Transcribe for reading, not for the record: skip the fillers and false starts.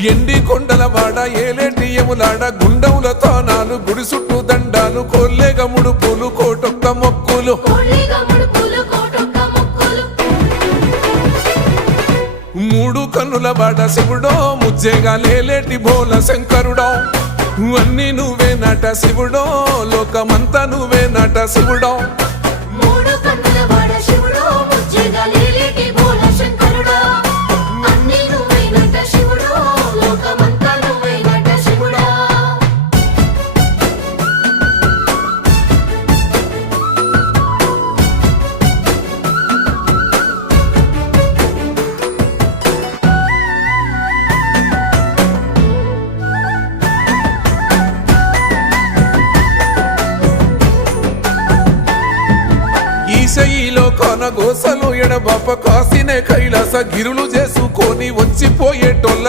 ఎండి కొండల వాడ ఏలేటి యములాడ గుండముల తానాలు గుడి చుట్టూ దండాలు కొల్లేగ ముడుపులు కోటొక్క మొక్కులు మూడు కన్నుల వాడ శివుడో ముజ్జేగా లేలేటి బోల శంకరుడో అన్ని నువ్వే నట శివుడో లోకమంతా నువ్వే నట శివుడో ఈశయిలో కొనగోసలు ఎడబాప కాసినే కైలాస గిరులు చేసుకొని వచ్చిపోయేటోళ్ళ